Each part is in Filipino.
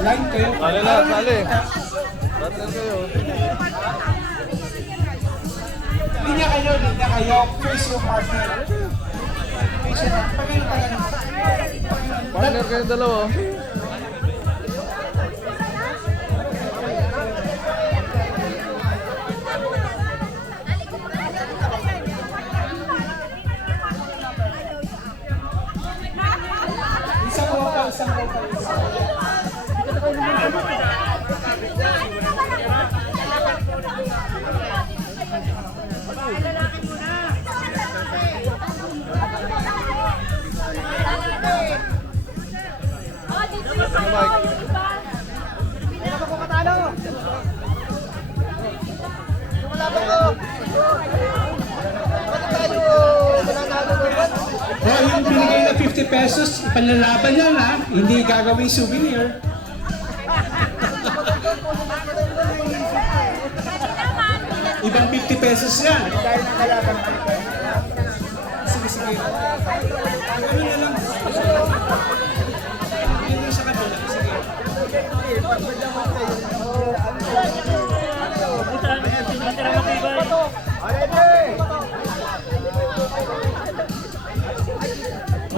Line kayo. Sali na, sali. Sali kayo. Linya kayo. Face your partner. Face your partner. Partner kayo dalawa. Isang vocal. Yung binigay na 50 pesos, ipanlalaban yan ha, hindi gagawin souvenir. Ibang 50 pesos yan. Sige. Ano na lang. Yun lang sa kabila. Sige.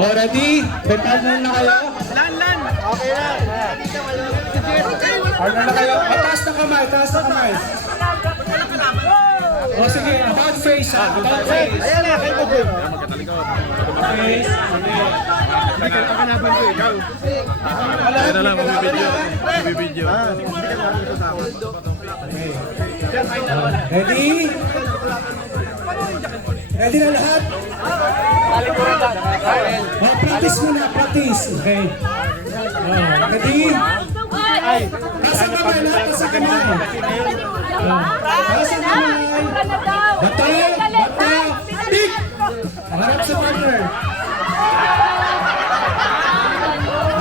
Ready? May partner na kayo? Lan. Okay na. Partner na kayo? Taas na kamay. O sige, about face ha. About face. Ayan na, kayo po. Face. Hindi ka kalaban ko, ikaw. Ayun na lang, magbibideo. Ready? Ready na lahat? Practice muna, practice. Okay. Ready? Nasa kamay na, nasa kamay. Nasa kamay. Bato, pick! Harap sa partner.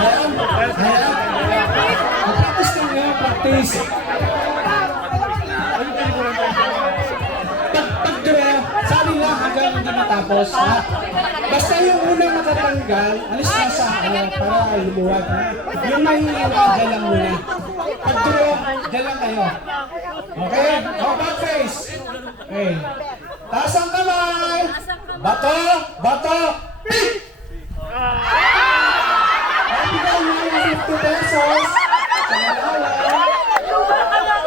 Ayan. Practice na ngayon, practice. Pag-draw, sabi lang hanggang hindi matapos. Ha? Basta yung unang makatanggal, alis na sa para lumuwag. Yung mahihila, dyan lang muna. Pag-draw, dyan lang kayo. Okay? Back face. Okay. Taas ang kamay. Bato, pick! Bigay mo yung 50 pesos.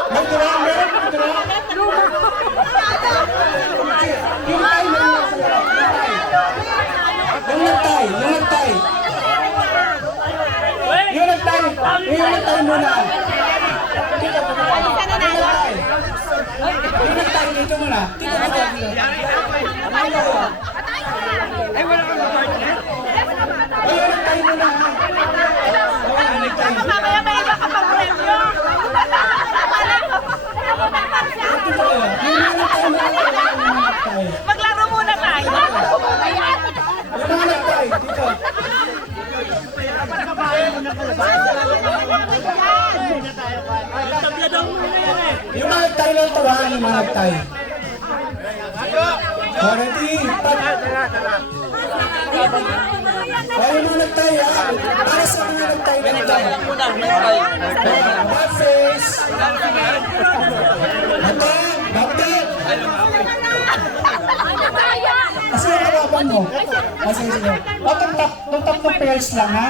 May draw. Yung tay mo yung nasa loob. Yung nagtay. Yung nagtay muna. Yung nagtay dito muna. Dito muna. Ay, wala kang partner? Yung nagtay muna. Mamaya may iba ka pang premyo. Maglaro muna tayo. Yung mga nagtay, dito. Yung mga nagtay lang tawahan, yung mga nagtay. Ready? Yung mga nagtay ha. Para sa mga nagtay na nagtay. Back face. Bato. Kasi yung kalaban mo. Sige. Tuntap ng pairs lang ha.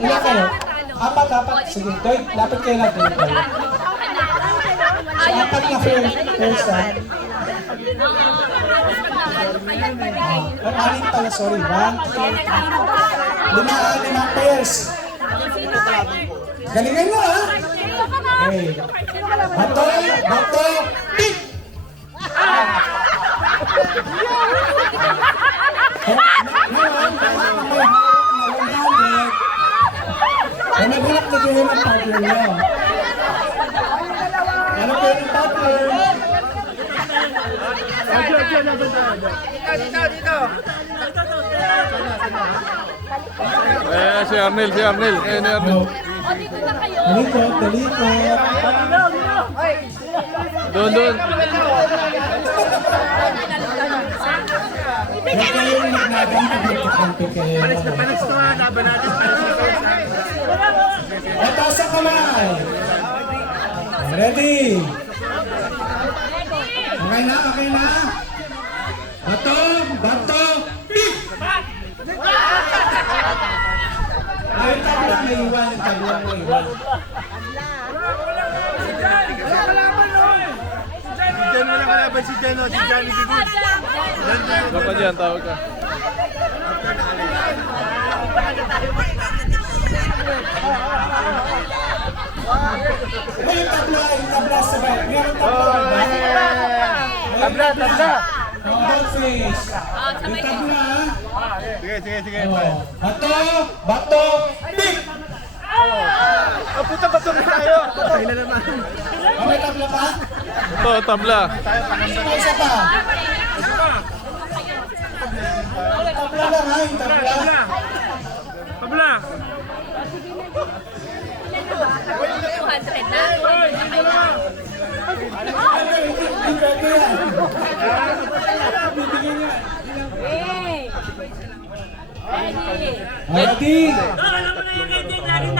Ilan kayo? Apat. Sige, Doy, lapit kayo natin. Apat na pairs ha. Anin pala, sorry. 1, 2, 3. Limang pairs. Galingan mo ha. Okay. Bato, pick! Ay, nagulak na kayo ng partner niyo. Ano kayo ng partner? Dito. Si Arnel. Ni Arnel. Talikot. Doon. Huwag kayong nagnagang pag-ipag-ipag kayo. Palis na nga, laban natin. Ready? Okay na, okay na. Bato, bato, pick! Ay, tabla, may iwan, yung tabla, may iwan. Diyan na lang kalaban si Jano, si Johnny Bigot. Ano ka dyan? Tawag ka. Ay, yung tabla sabay. Meron tabla. Tabla, tabla. Goldfish. Yung tabla, Sige, sige, sige. bato, bato, pick! Oh, puta, bato na tayo. Patay na naman. May tabla pa? Ito, tabla. May isa pa. Tabla lang ha, yung tabla. Tabla. 200 na. Hindi pwede yan. Bibigyan yan. Ready?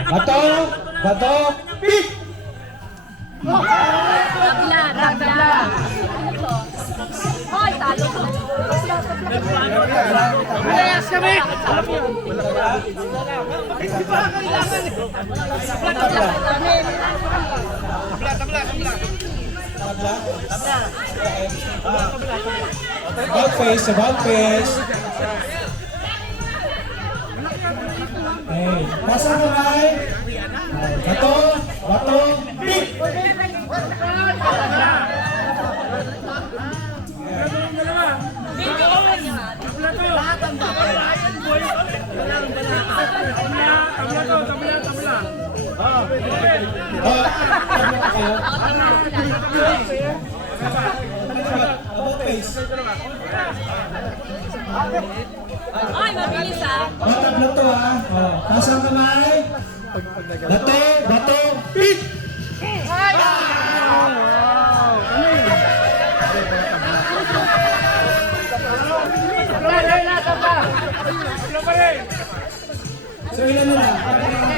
Bato, bato, pick! Tabla, tabla. Hoy, talo ko. Parehas kami. About face, about face. Hey, nasa kamay. Bato, bato, pick! Oh, tabla na kayo. About face. Hoy, mabilis ah. Tabla to ha. Oh, nasa kamay. Bato, bato, pick! So ilan na lang?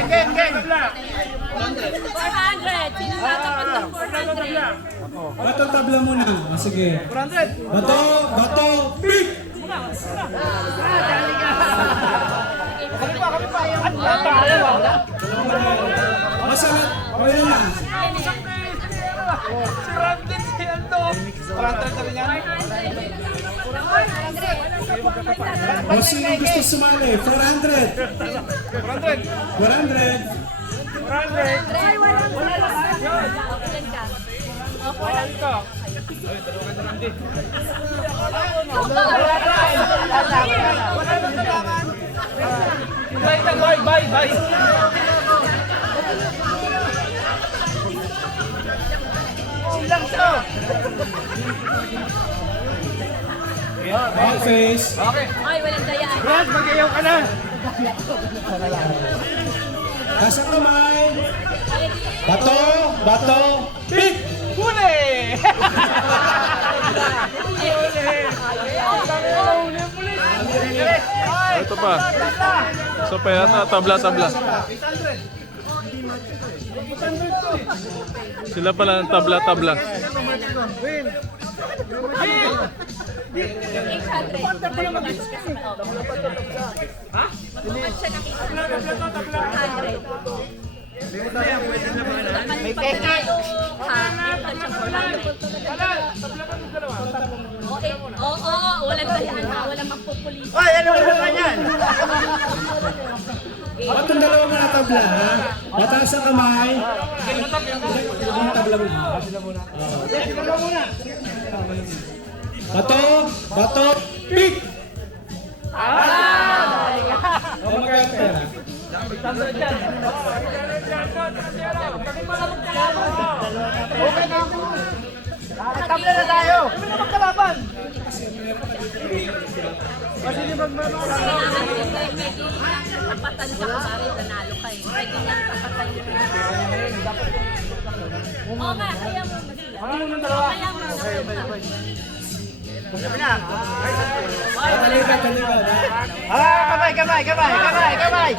400. Sino tatapat ng 400? Bato tabla muna. Oh, sige. Bato, bato, pick! Masalat. O ilan na? O sino gusto sumali? 400. 400. About face. Hoy, walang dayaan. Brad, mag-ayaw ka na. Nasa kamay. Bato, bato, pick! Ito pa. So pa yata, tabla, tabla. Sila pala ng tabla, tabla. 800. May keke. Oo, walang dayaan na, walang magpupulis. Ay, ano ba naman yan? Ba't yung dalawa mga tabla, ha? Mataas ang kamay. Yung tabla muna. Bato, bato, pick! O magkaya pera? Tabla na tayo. Tapatan ka pa rin, nanalo ka eh. Pwede niyang tapatan yun. Oo nga, kaya mo. Kaya mo. Talikod, talikod, ha? Kamay, kamay, kamay, kamay, kamay.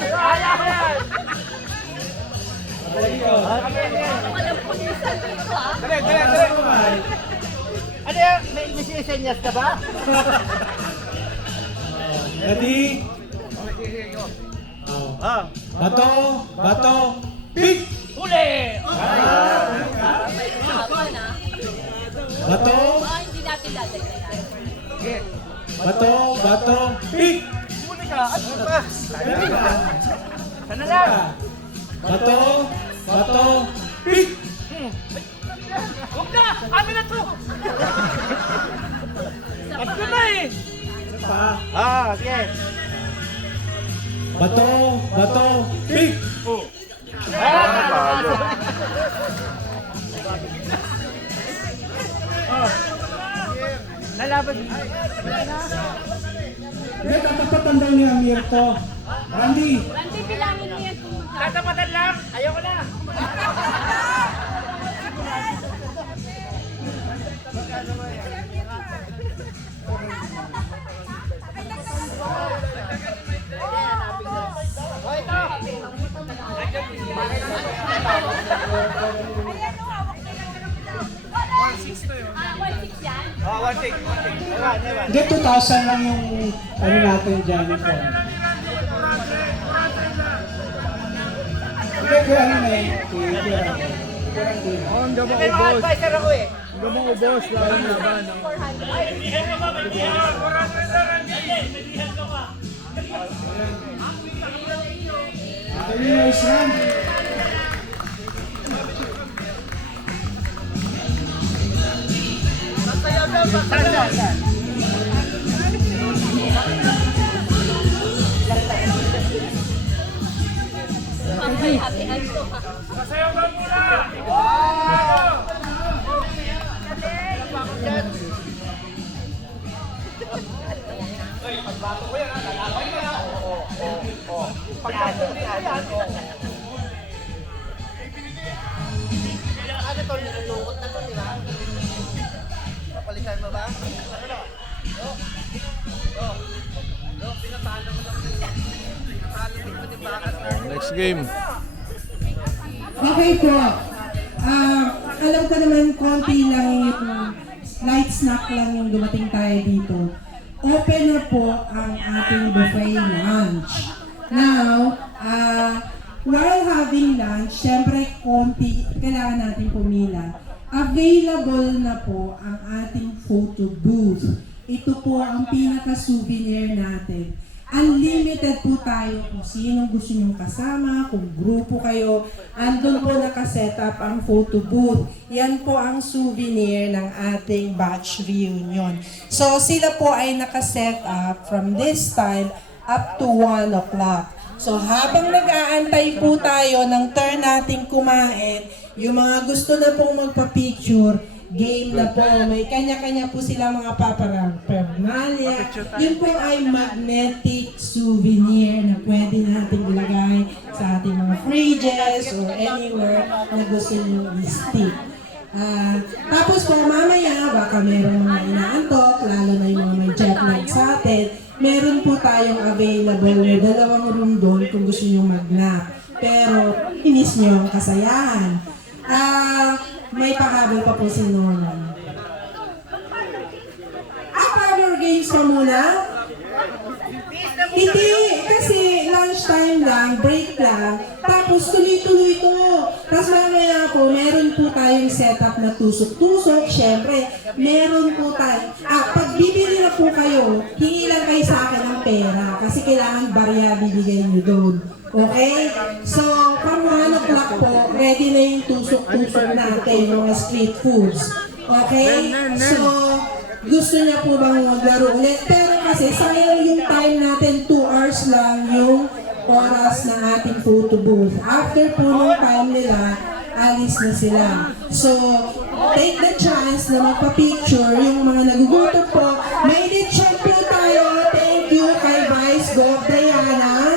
Dali, dali, dali. Ano yan? May sinesenyas ka ba? Ready? Ah. Bato, bato, pick! Haba na. Bato, Hindi natin dadagdagan. bato, bato, pick! Ano ba? Sana lang. Bato, bato, pick! Huwag na! Amin na to! At ko na eh! Pa. Ah, sige. Bato, bato, pick! Talo. Nalaban. Hindi, tatapatan daw ni Amir to. Randy, Randy, bilangin mo yan kung magkano. Tatapatan lang! Ayoko na! Ah, 1.6 yan? Oh, one take. Ewan, ewan. hindi 2,000 lang yung ano natin dyan. Yung phone. Hindi, kaya ano na eh. Kaya May mga advisor ako eh. ito yung Islam. Happy, happy, happy. Ano to? Nilulukot na to, di ba? Papalitan mo ba? Next game. Okay po. Alam ko naman konti lang yung light snack lang yung dumating tayo dito. Open na po ang ating buffet lunch. Now, while having lunch, syempre konti, kailangan natin pumila. Available na po ang ating photo booth. Ito po ang pinaka-souvenir natin. Unlimited po tayo kung sinong gusto nyong kasama, kung grupo kayo. Andun po nakaset-up ang photo booth. Yan po ang souvenir ng ating batch reunion. So sila po ay nakaset up from this time up to 1 o'clock. So habang nag-aantay po tayo ng turn nating kumain, yung mga gusto na pong magpa-picture, game na po. May kanya-kanya po sila mga paraphernalia. Yun po ay magnetic souvenir na pwede natin ilagay sa ating mga fridges or anywhere na gusto nyo i-stick. Tapos po mamaya, baka meron mga inaantok, lalo na yung mga may jet lag sa atin, meron po tayong available na 2 room doon kung gusto nyo mag-nap. Pero, inis nyo ang kasayahan. May pahabol pa po si Nolan. Parlor games pa muna? Hindi, kasi lunchtime lang, break lang, tapos tuloy-tuloy ito. Tapos mamaya po, meron po tayong setup na tusok-tusok, syempre, meron po tayo. Pag bibili na po kayo, hingi lang kayo sa akin ng pera, kasi kailangan barya bibigay nyo doon. Okay? So, from 1 o'clock po, ready na yung tusok-tusok natin, mga street foods. Okay? So, gusto niya po bang maglaro ulit? Pero kasi sayang yung time natin, 2 hours lang yung oras ng ating photo booth. After po ng time nila, alis na sila. So, take the chance na magpa-picture yung mga nagugutom po. May lechon po tayo. Thank you kay Vice Gov Diana.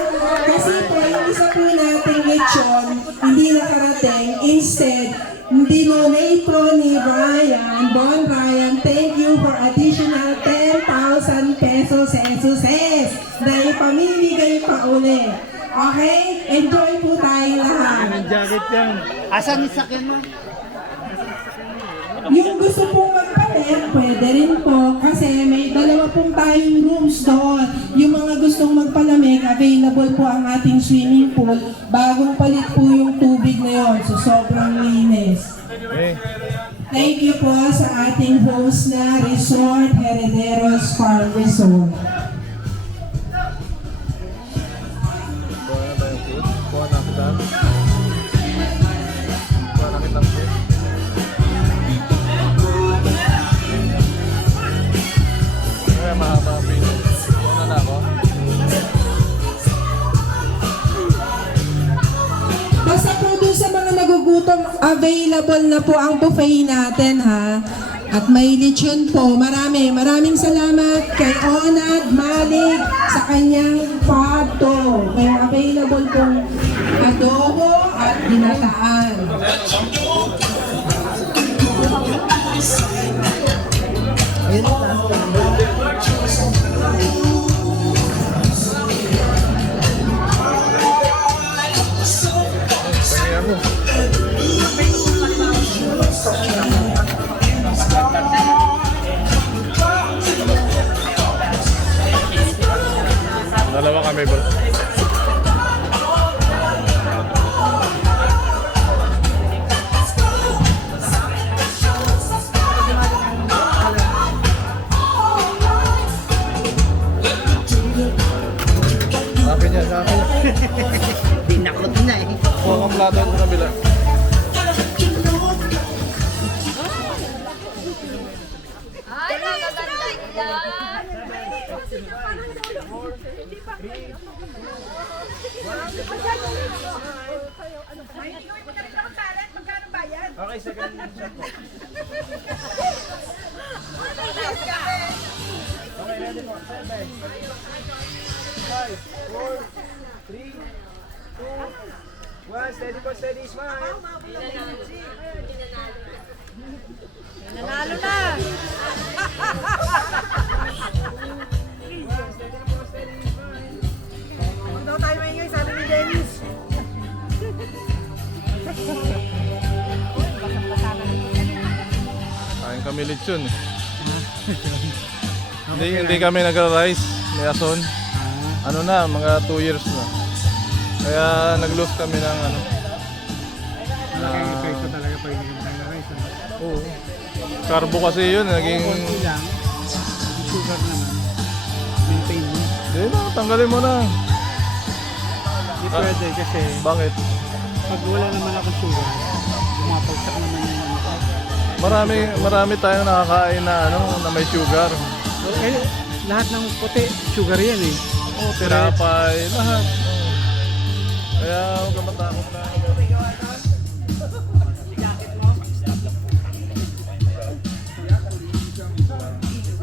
Kasi po, yung isa po nating lechon, hindi nakarating. Instead, dinonate po ni Ryan, Bon Ryan, thank you for additional 10,000 pesos SUS na ipamimigay pa ulit. Okay? Enjoy po tayo lahat. Jacket yan. Asan yung sakyan mo? Yung gusto pong magpalit, pwede rin po. Kasi may dalawa pong tayong rooms doon. Yung mga gustong magpalamig, available po ang ating swimming pool. Bagong palit po yung tubig na yon. So, sobrang linis. Okay. Thank you po sa ating host na Resort Herederos Farm Resort. Kuha na tayong food. Kuha na kita. Kuha na kitang food. Kaya mahaba ang pino. Kuha na ako. Basta po dun sa mga nagugutom, available na po ang buffet natin ha. At may lechon po. Maraming salamat kay Onad Malik sa kanyang pato. May available pong adobo at ginataan. Kaya mo. Dalawa kami bro. Akin yan, sa akin. Dinaklot na eh. Kuha kang plato sa kabila. Ay, magaganda yan. Okay, second shot po. Okay, ready po. Standby. 5, 4, 3, 2, 1. Steady po, steady. Smile. Nanalo na. Steady po, steady. Smile. Huwag daw tayo maingay, sabi ni Dennis. Kain kami lechon. Hindi kami nagra-rice, may ason. Ano na, mga 2 years na. Kaya nag-lose kami ng ano. Ito talaga pag hindi na rice. Oo. Carbo kasi yun, naging... lang. Sugar naman. Maintain mo. Hindi na, tanggalin mo na. Hindi pwede kasi Bakit? pag wala naman ako sugar, pumapagsak naman yung Marami tayong nakakain na ano, na may sugar. eh, lahat ng puti, sugar yan eh. Oh, tinapay, lahat. Kaya huwag ka matakot na.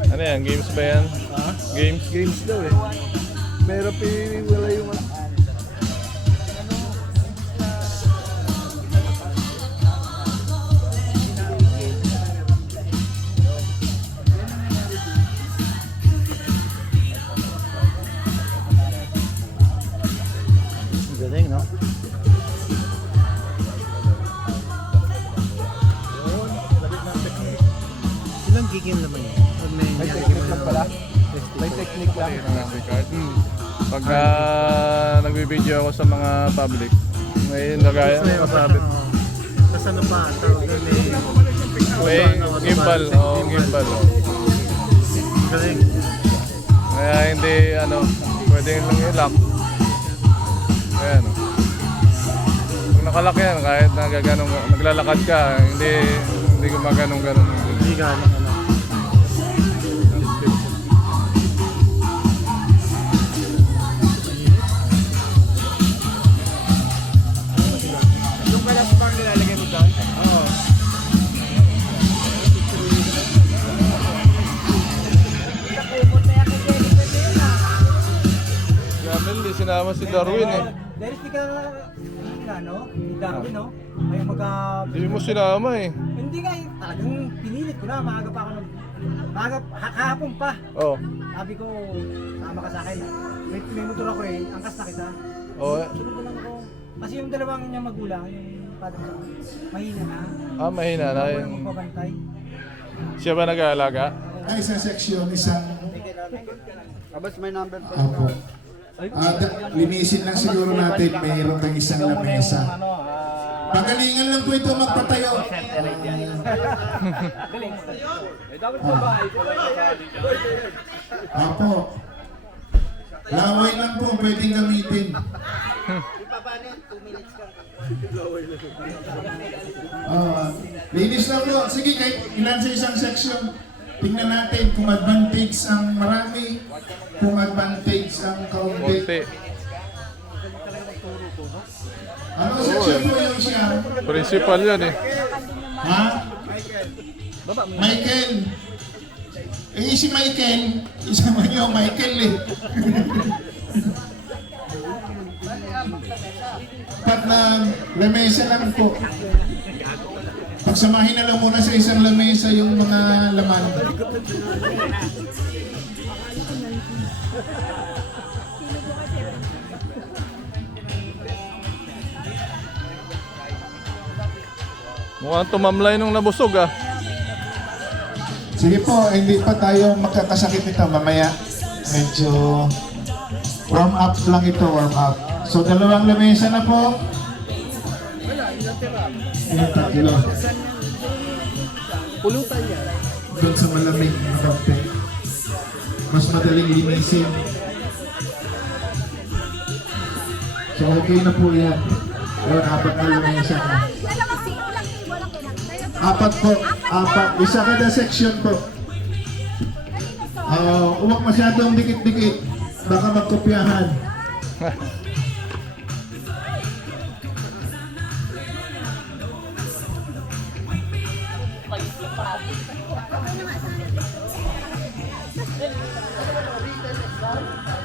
Ano yan? Games ba yan? Games? Games daw eh. Pero wala yung galing, no? Ilang gigim naman yun? May technique lang pala? May technique lang. Pagka nagbibideo ako sa mga public, may lagayan ko sabit. Tapos ano pa? Tawag doon May gimbal, gimbal. Galing. Kaya hindi ano, pwedeng lang i-lock. Kaya ano. Kung nakalak yan, kahit naglalakad ka, hindi gumaganong-ganon. Hindi galing ano. Yung pala spang nilalagay mo doon? Oo. Gamil, di sinama si Darwin eh. Dennis, di ka no? Ni Darwin, no? Ay Hindi mo sinama eh. Hindi nga, talagang pinilit ko na. Maaga pa ako kahapon pa. Oh. Sabi ko, sama ka sa akin. May motor ako eh. Angkas na kita. Oh, Sunod na lang ako. Kasi yung dalawang niya magulang, yung father ko, mahina na. mahina na Ako yun. lang magpapantay. Siya ba nag-aalaga? Ay, sa section, isang... Abas may number pa. Opo. Linisin lang siguro natin, mayroon kang isang lamesa. Pagalingan lang po ito magpatayo. Opo. Laway lang po, pwedeng gamitin. Linis lang po. Sige, kahit ilan sa isang section. Tingnan natin kung advantage ang marami, kung advantage ang kaunti. Konti. Ano section po yung siya? Principal yan eh. Ha? Michael. Eh, si Michael, isama niyo Michael eh. Pat na lamesa lang po. Pagsamahin na lang muna sa isang lamesa yung mga laman. Mukhang tumamlay nung nabusog ah. Sige po, hindi pa tayo magkakasakit nito mamaya. Medyo warm up lang ito, warm up. So, dalawang lamesa na po. Ilang kilo? Pulutan niya. Doon sa malamig na kape. Mas madaling linisin. So, okay na po yan. Ayun, apat na lamesa na. Apat po, apat. Isa kada section po. Huwag masyadong dikit-dikit. Baka magkopyahan.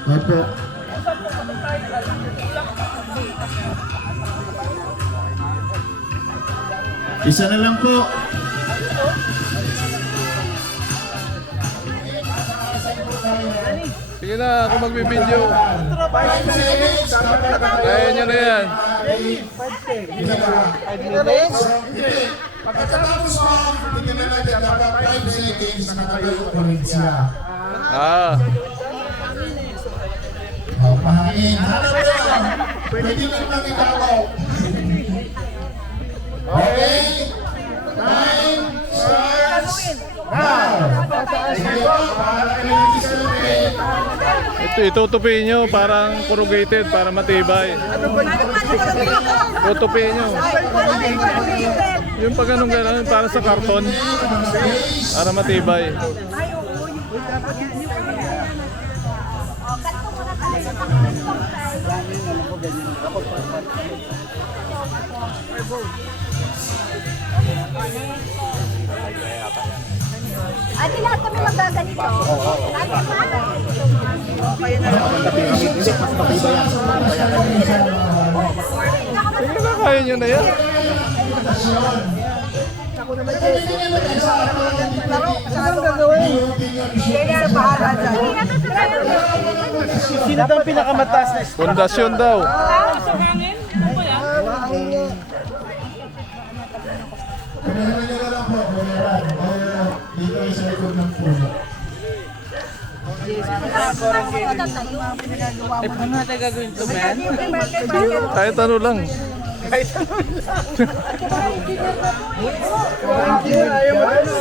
Opo. Isa na lang po. Sige na, ako magbibideo. 5 seconds. Kaya nyo na yan. Pagkatapos mo, tingnan na natin dapat 5 seconds nakatayo pa rin siya. Ah, Pahangin. Hanap mo. Pwede nyo nang itawaw. Okay? Time starts now. Sige po, para kayo discipline. Itutupiin nyo parang corrugated para matibay. Tutupiin nyo. Yung pag anong gano'n para sa karton para matibay. Ate, lahat kami magaganito. Sige na, kaya nyo na yan. Sino daw ang pinakamataas na Pundasyon daw. Kailangan nyo na lang po. Dito ay sa likod ng puno. Eh, paano natin gagawin ito, man? Kahit ano lang. Ayaw mo ano?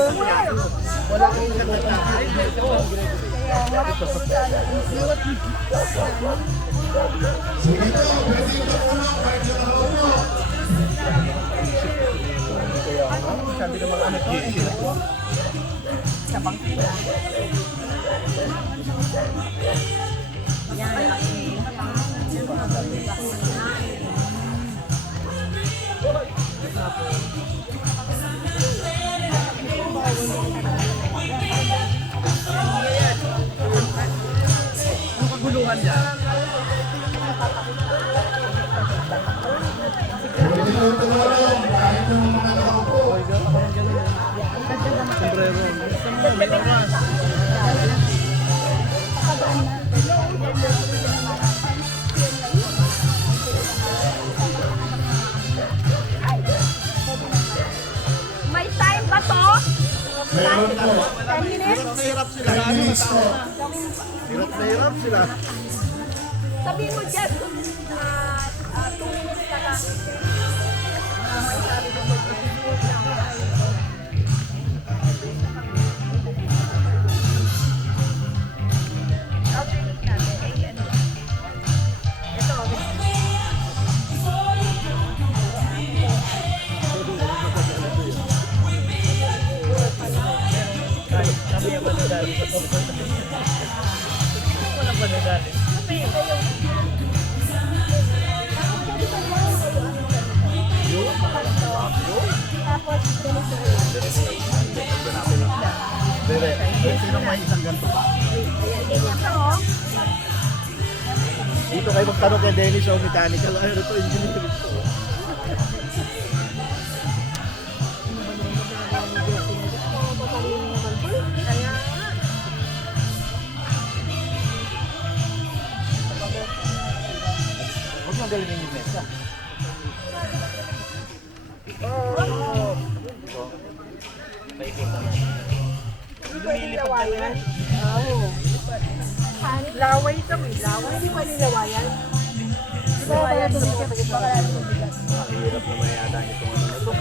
Sige po, pwede ito puno. Kahit sa puno. Kaguluhan niya. Pwede ito tumulong. Kahit yung mga nakaupo. Meron po. 10 minutes? 10 minutes po. Hirap na hirap sila. Sabihin mo dyan, 2 minutes ka lang. May sabi ko po, alternate natin, ano. Ito, Sino may isang ganito pa? Dito kayo magtanong kay Dennis o mechanical. Ano to, engineering to. Huwag mo galingin yung mesa. Lawayan. Oo. Laway ito, may laway. Hindi pa nilawayan. Lawayan ito. Mahirap naman yata itong ano na to.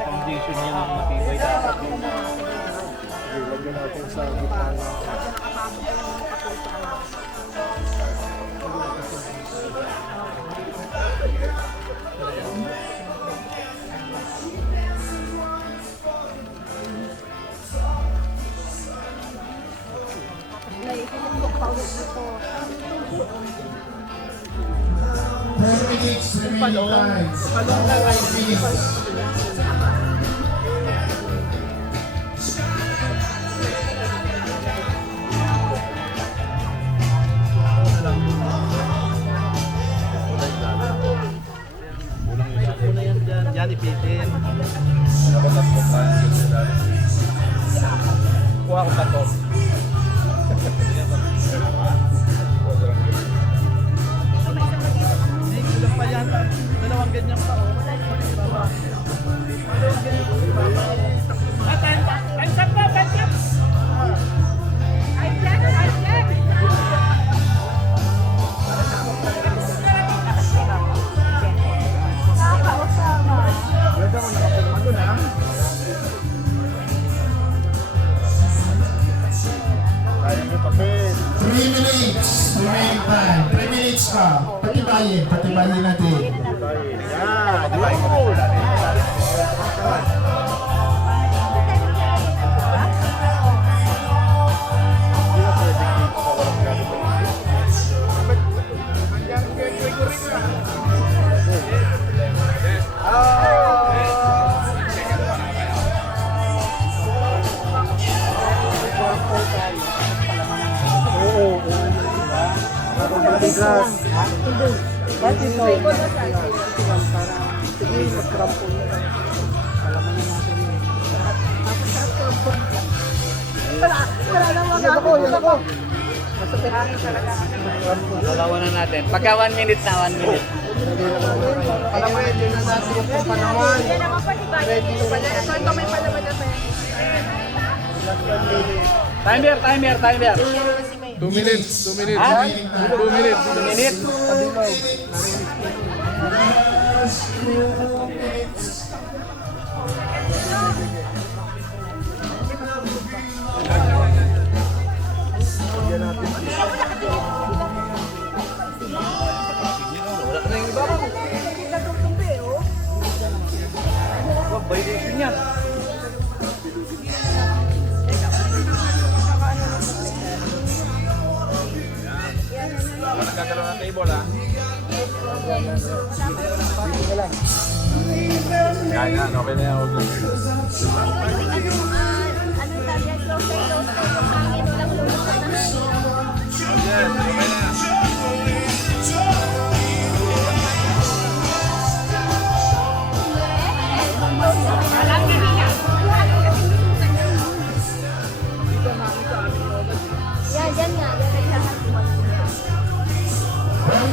Foundation niya ng matibay dapat. Lagyan natin sa gitna na. Minutes remaining time. 5 minutes. Una yan dyan. Yan ipitin. Kuha ko pa to. Kulang pa yan. Dalawang ganyan pa. Kaya nyo kapit. 3 minutes remaining time. 3 minutes ka. Patibayin natin. Yan. Dalawa na natin. Pagka 1 minute na, 1 minute. Yan naman pa, diba? Ito may palaman na pa. Timer. 2 minutes. 2 minutes. 2 minutes. 2 minutes. Violation yan. Nagkakaroon ng table ha. Yan, okay na yan. Ano tayo, close, walang lulusan na hangin. Yes, okay na yan.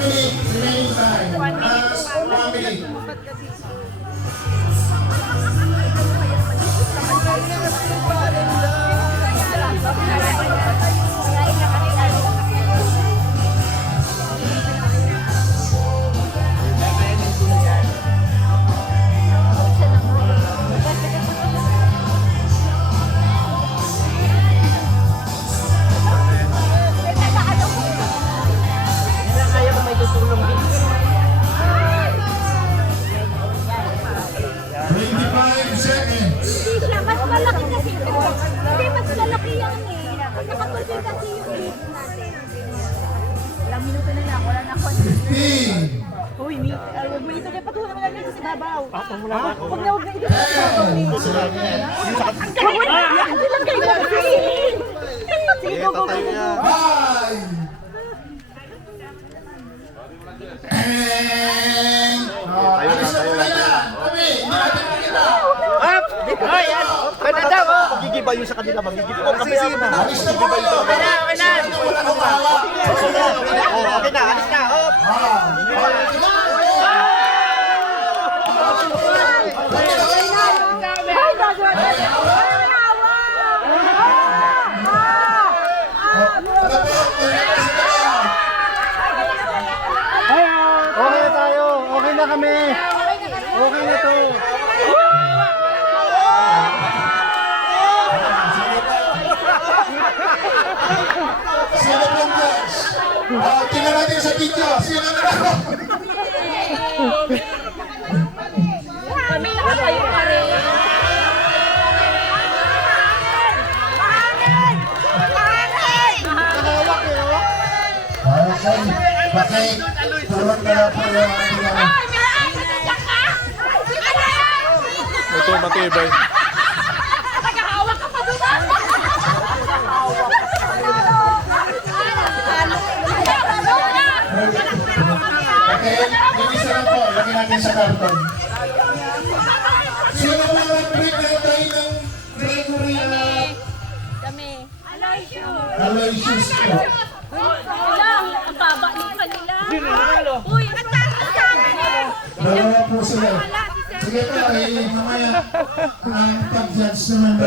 minute remaining time. Last 1 minute. Kaya ko may tutulong din. 25 seconds. Hindi siya, mas malaki kasi ito. Hindi, mas malaki yan eh. Nakatulog kasi yung lift natin. Ilang minuto na lang, wala na ako. 15. Uy, huwag mo ito. Patuloy mo lang dito sa babaw. Huwag na huwag na ito sa babaw. 10 seconds. Hindi lang kayo kasi. Sige, go, go, go, go. 5. And... alis na muna yan. Kami, hindi natin makita. Magigiba yun sa kanila, magigiba. Kami na. Alis na muna yun. Wala nang tawa. Okay na, alis na. Okay na tayo. Okay na kami. Okay na to. Sino pong judge? Tingnan natin sa video. Sino na ako? Kami nakatayo pa rin. Okay. Bakit? Tulog na lang po yung ating Ito matibay. Nagkahawak ka pa doon. Okay, yung isa lang po. Lagyan natin sa karton. Sino po ang break na tayo ng Gregory Kami. Aloysius po? Ang baba ng kanila. Uy, ang taas sa akin. Dalawa po sila. Sige po, mamaya ang pag-judge naman na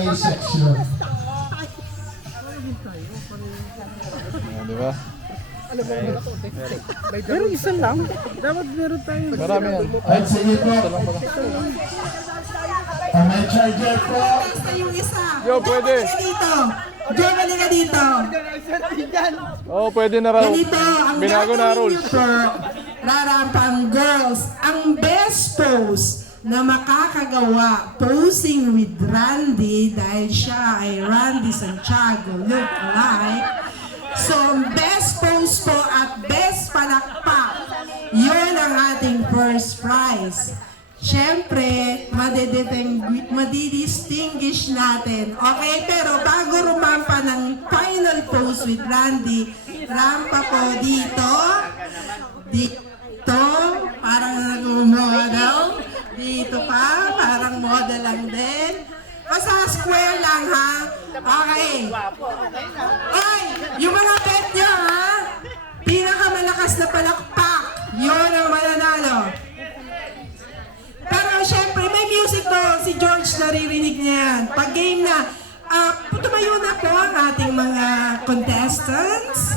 ay section. Di ba? Pero isa lang. Dapat meron tayo. Marami yan. At sige po. May charger po. Basta yung isa. Yo, pwede. Halika dito. Joe, halika dito. Oo, pwede na raw. Ganito, ang Binago na gagawin rules. niyo po, Rarampang girls, ang best pose na makakagawa posing with Randy dahil siya ay Randy Santiago look alike. So, ang best pose po at best palakpak, yun ang ating first prize. Siyempre, madidistinguish natin. Okay, pero bago rumampa ng final pose with Randy, rampa po dito. Dito, parang nag-model. Dito pa, parang model lang din. Basta square lang, ha? Okay. Ay, yung mga bet nyo, ha? Pinakamalakas na palakpak. Yun ang mananalo. Pero syempre, may music to. Si George naririnig niya yan. Pag game na, tumayo na po ang ating mga contestants.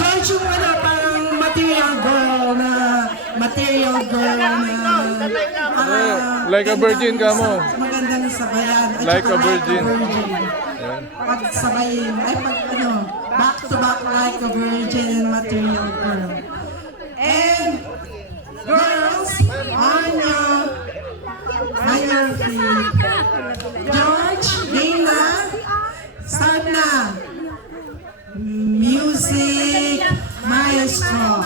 George yung parang material girl na Like a virgin ka mo. Magandang sabayan. At Like saka a virgin. Yan. Pag sabayin, ay pag back to back like a virgin and material girl. And girls, on your feet. George, game na. Start na. Music maestro.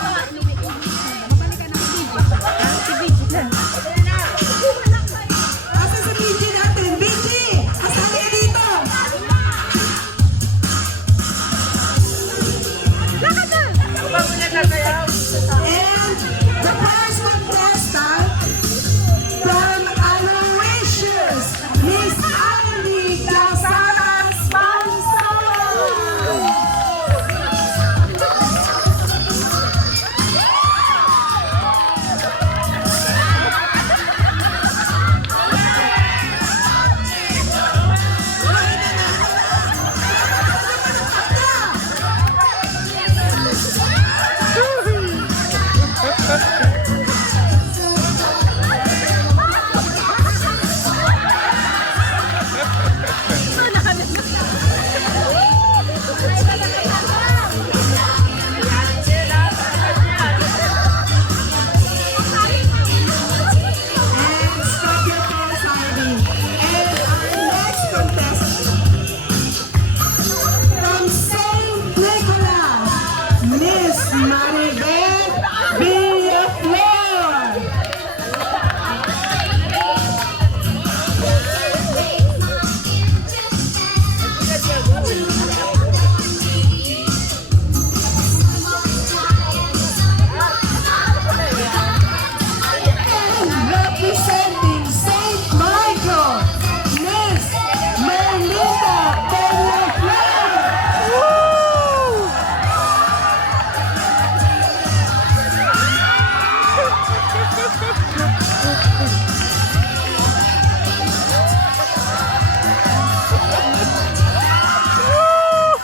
Asa si BG natin? BG! Asa ka dito? And the first contestant from Aloysius,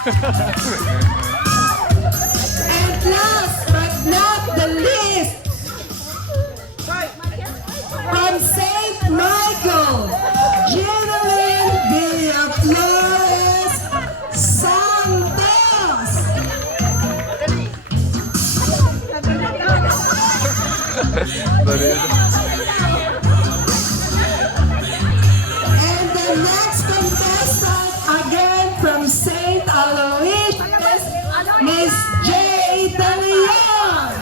And last but not the least, from St. Michael, Jeneline Villaflores Santos. And the next contestant, again from St. Aloysius, Miss J. Dalion.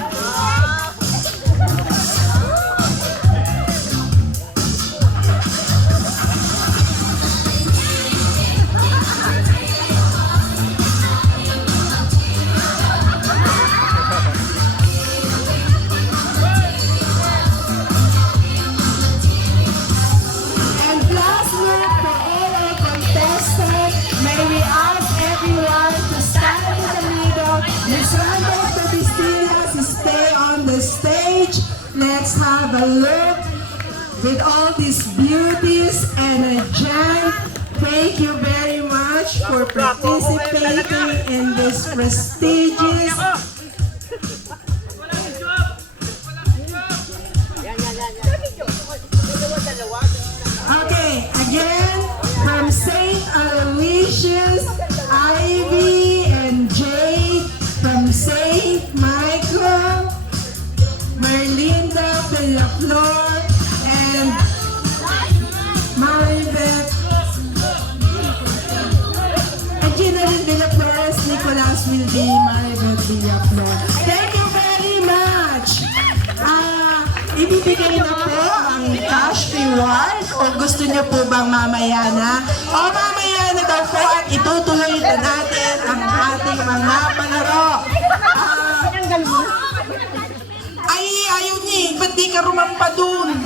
And last word for all our contestants, may we ask everyone to stand in the middle. Miss Randall Tobistillas, stay on the stage. Let's have a look with all these beauties and a jam. Thank you very much for participating in this prestigious Okay, again, from St. Aloysius, Ivy and Jay, from St. Michael, Merlinda Villaflor, and Maribeth, and Jeneline Villaflores, Nicolas Wildy, Maribeth Villaflor. Thank you very much! Ibibigay na po ang cash reward o gusto niyo po bang mamaya na? O mamaya na daw po at itutuloy na natin ang ating mga palaro. Ay, ayaw niya. Ba't di ka rumampa dun?